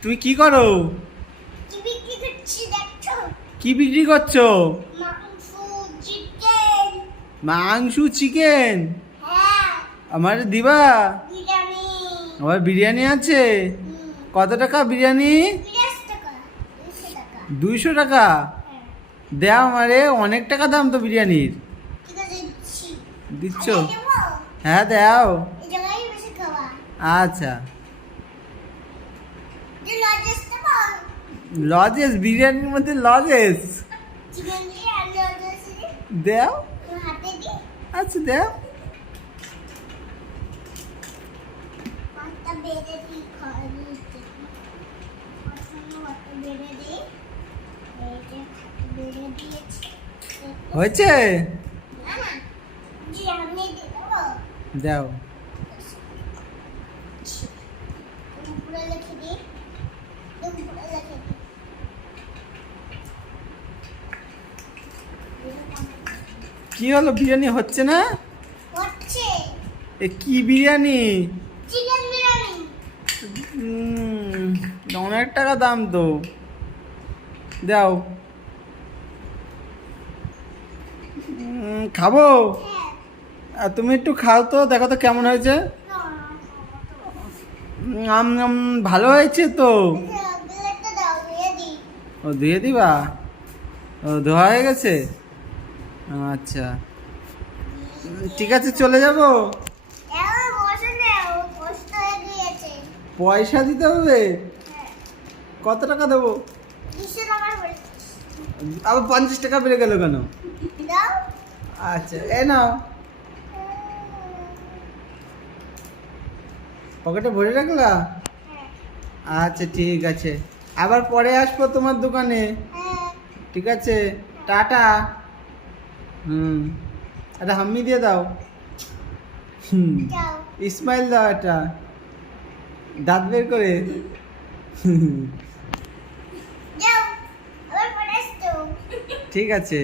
তুমি কি করো? কি বিক্রি করছো? মাংস চিকেন। আমার দিবা? আমার বিরিয়ানি আছে। কত টাকা বিরিয়ানি? 200 টাকা। দেও আমারে, অনেক টাকা দাম তো বিরিয়ানির। দিচ্ছ? হ্যাঁ দাও। আচ্ছা। লজেস, বিরিয়ানির মধ্যে লজেস দেও। আচ্ছা দেও। হয়েছে? দাও। কি হলো, বিরিয়ানি হচ্ছে না? এ কি বিরিয়ানি? অনেক টাকা দাম তো। দাও। খাবো? আর তুমি একটু খাও তো, দেখো তো কেমন হয়েছে। ভালো হয়েছে তো। ও ধুয়ে দিবা? ও ধোয়া হয়ে গেছে। আচ্ছা ঠিক আছে, চলে যাব। পয়সা দিতে হবে? কত টাকা দেবো? আবার 50 টাকা বেড়ে গেল কেন? আচ্ছা এ নাও, পকেটে ভরে রাখলা? আচ্ছা ঠিক আছে, আবার পরে আসবো তোমার দোকানে। ঠিক আছে, টাটা। একটা হাম্মি দিয়ে দাও। ইসমাইল দাও একটা, দাঁত বের করে। ঠিক আছে।